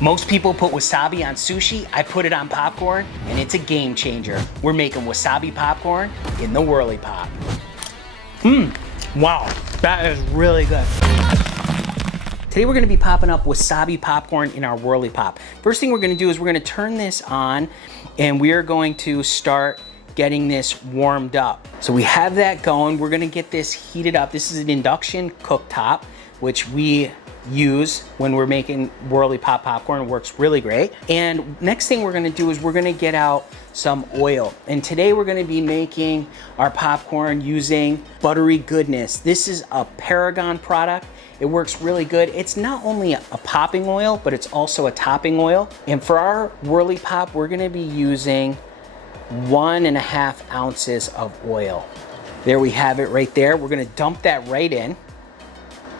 Most people put wasabi on sushi. I put it on popcorn, and it's a game changer. We're making wasabi popcorn in the WHIRLEYPOP. Wow, that is really good. Today we're gonna be popping up wasabi popcorn in our WHIRLEYPOP. First thing we're gonna do is we're gonna turn this on, and we are going to start getting this warmed up. So we have that going. We're gonna get this heated up. This is an induction cooktop, which we use when we're making WHIRLEYPOP popcorn. It works really great. And next thing we're gonna do is we're gonna get out some oil. And today we're gonna be making our popcorn using Buttery Goodness. This is a Paragon product. It works really good. It's not only a popping oil, but it's also a topping oil. And for our WHIRLEYPOP, we're gonna be using 1.5 ounces of oil. There we have it right there. We're gonna dump that right in.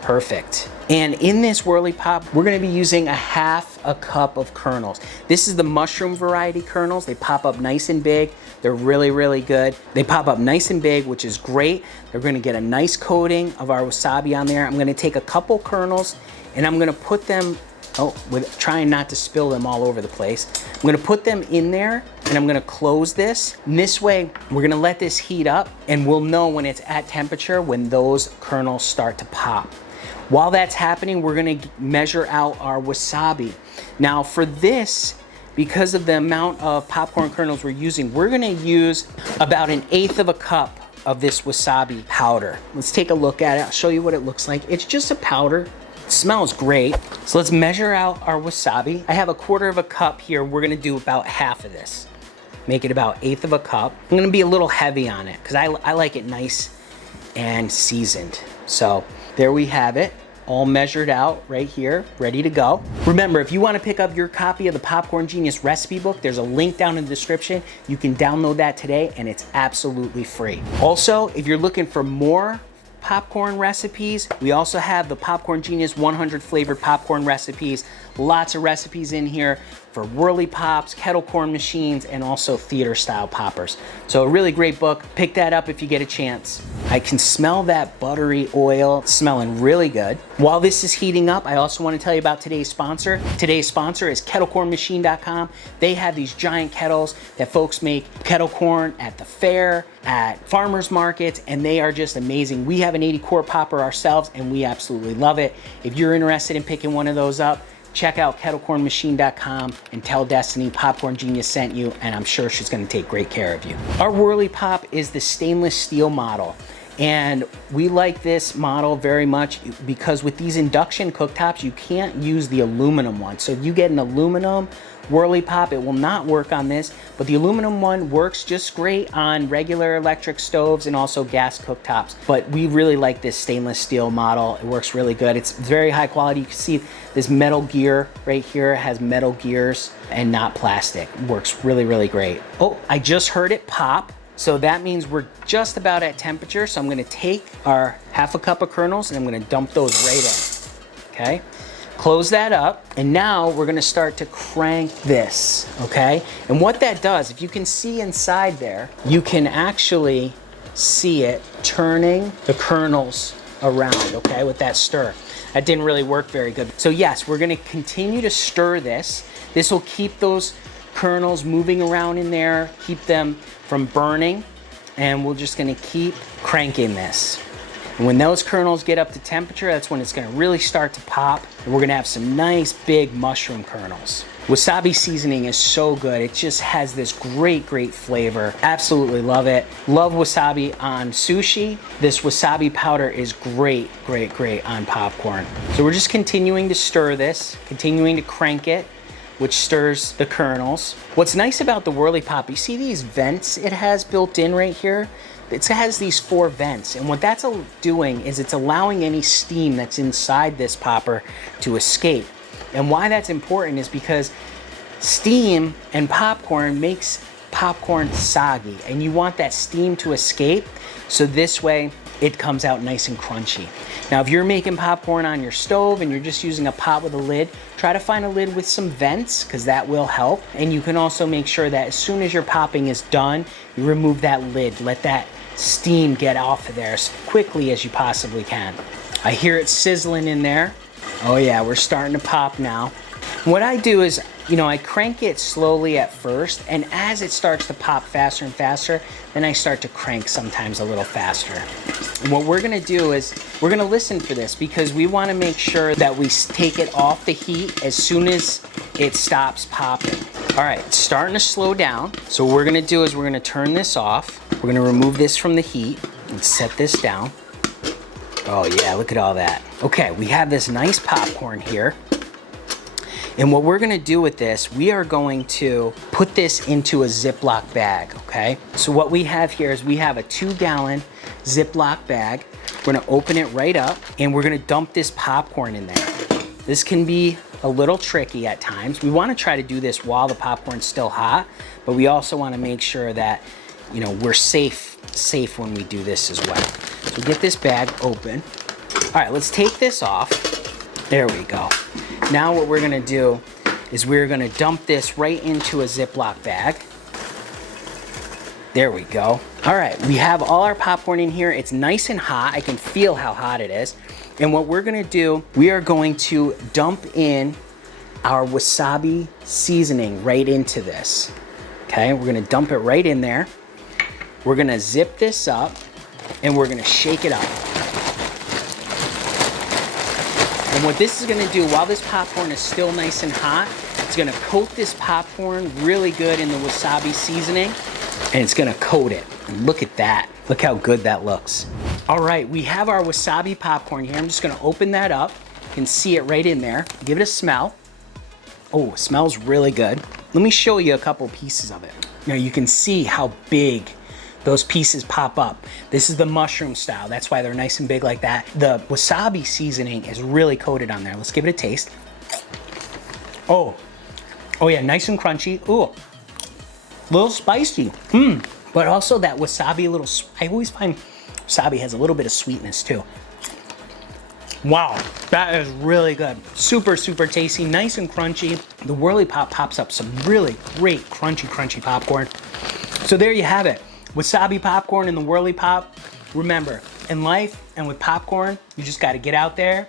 Perfect. And in this WHIRLEYPOP, we're gonna be using 1/2 cup of kernels. This is the mushroom variety kernels. They pop up nice and big. They're really, really good. They pop up nice and big, which is great. They're gonna get a nice coating of our wasabi on there. I'm gonna take a couple kernels and I'm gonna put them, with trying not to spill them all over the place. I'm gonna put them in there and I'm gonna close this. And this way, we're gonna let this heat up and we'll know when it's at temperature when those kernels start to pop. While that's happening, we're gonna measure out our wasabi. Now for this, because of the amount of popcorn kernels we're using, we're gonna use about 1/8 cup of this wasabi powder. Let's take a look at it. I'll show you what it looks like. It's just a powder. It smells great. So let's measure out our wasabi. I have 1/4 cup here. We're gonna do about half of this. Make it about 1/8 cup. I'm gonna be a little heavy on it because I like it nice and seasoned. So there we have it, all measured out right here, ready to go. Remember, if you want to pick up your copy of the Popcorn Genius recipe book, there's a link down in the description. You can download that today and it's absolutely free. Also, if you're looking for more popcorn recipes, we also have the Popcorn Genius 100 flavored popcorn recipes. Lots of recipes in here for WHIRLEYPOPs, kettle corn machines, and also theater style poppers. So a really great book. Pick that up if you get a chance. I can smell that buttery oil. It's smelling really good. While this is heating up, I also want to tell you about today's sponsor. Today's sponsor is kettlecornmachine.com. They have these giant kettles that folks make kettle corn at the fair, at farmers markets, and they are just amazing. We have an 80 quart popper ourselves and we absolutely love it. If you're interested in picking one of those up, check out kettlecornmachine.com and tell Destiny Popcorn Genius sent you, and I'm sure she's gonna take great care of you. Our WHIRLEYPOP is the stainless steel model. And we like this model very much because with these induction cooktops, you can't use the aluminum one. So if you get an aluminum WHIRLEYPOP, it will not work on this, but the aluminum one works just great on regular electric stoves and also gas cooktops. But we really like this stainless steel model. It works really good. It's very high quality. You can see this metal gear right here has metal gears and not plastic. It works really, really great. Oh, I just heard it pop. So that means we're just about at temperature. So I'm gonna take our 1/2 cup of kernels and I'm gonna dump those right in, okay? Close that up, and now we're gonna start to crank this, okay? And what that does, if you can see inside there, you can actually see it turning the kernels around, okay, with that stir. That didn't really work very good. So yes, we're gonna continue to stir this. This will keep those kernels moving around in there, keep them from burning, and we're just gonna keep cranking this. And when those kernels get up to temperature, that's when it's gonna really start to pop, and we're gonna have some nice big mushroom kernels. Wasabi seasoning is so good. It just has this great, great flavor. Absolutely love it. Love wasabi on sushi. This wasabi powder is great, great, great on popcorn. So we're just continuing to stir this, continuing to crank it, which stirs the kernels. What's nice about the WHIRLEYPOP, you see these vents it has built in right here? It has these 4 vents, and what that's doing is it's allowing any steam that's inside this popper to escape. And why that's important is because steam and popcorn makes popcorn soggy, and you want that steam to escape, so this way it comes out nice and crunchy. Now, if you're making popcorn on your stove and you're just using a pot with a lid, try to find a lid with some vents, because that will help. And you can also make sure that as soon as your popping is done, you remove that lid. Let that steam get off of there as quickly as you possibly can. I hear it sizzling in there. Oh yeah, we're starting to pop now. What I do is, you know, I crank it slowly at first, and as it starts to pop faster and faster, then I start to crank sometimes a little faster. And what we're gonna do is, we're gonna listen for this because we wanna make sure that we take it off the heat as soon as it stops popping. All right, it's starting to slow down. So what we're gonna do is we're gonna turn this off. We're gonna remove this from the heat and set this down. Oh yeah, look at all that. Okay, we have this nice popcorn here. And what we're gonna do with this, we are going to put this into a Ziploc bag, okay? So what we have here is we have a 2-gallon Ziploc bag. We're gonna open it right up and we're gonna dump this popcorn in there. This can be a little tricky at times. We wanna try to do this while the popcorn's still hot, but we also wanna make sure that, you know, we're safe when we do this as well. So get this bag open. All right, let's take this off. There we go. Now what we're gonna do is we're gonna dump this right into a Ziploc bag. There we go. All right, we have all our popcorn in here. It's nice and hot. I can feel how hot it is. And what we're gonna do, we are going to dump in our wasabi seasoning right into this. Okay, we're gonna dump it right in there. We're gonna zip this up and we're gonna shake it up. And what this is gonna do, while this popcorn is still nice and hot, it's gonna coat this popcorn really good in the wasabi seasoning, and it's gonna coat it. And look at that. Look how good that looks. All right, we have our wasabi popcorn here. I'm just gonna open that up. You can see it right in there. Give it a smell. Oh, it smells really good. Let me show you a couple pieces of it. Now you can see how big those pieces pop up. This is the mushroom style. That's why they're nice and big like that. The wasabi seasoning is really coated on there. Let's give it a taste. Oh yeah, nice and crunchy. Ooh, a little spicy. But also that wasabi I always find wasabi has a little bit of sweetness too. Wow, that is really good. Super, super tasty, nice and crunchy. The WHIRLEYPOP pops up some really great crunchy popcorn. So there you have it. Wasabi popcorn and the WHIRLEYPOP. Remember, in life and with popcorn, you just gotta get out there